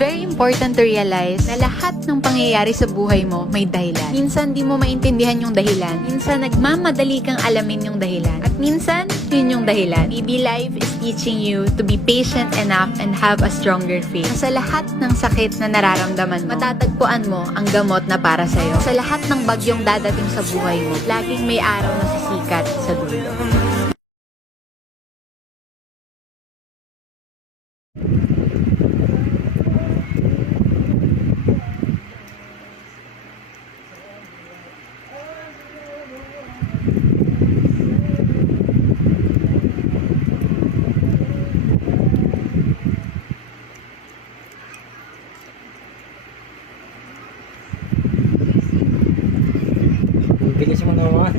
very important to realize na lahat ng pangyayari sa buhay mo may dahilan. Minsan di mo maintindihan yung dahilan. Minsan nagmamadali kang alamin yung dahilan. At minsan, yun yung dahilan. Maybe life is teaching you to be patient enough and have a stronger faith. Sa lahat ng sakit na nararamdaman mo, matatagpuan mo ang gamot na para sa'yo. Sa lahat ng bagyong dadating sa buhay mo, laging may araw na sisikat sa dulo. Bilis mo naman.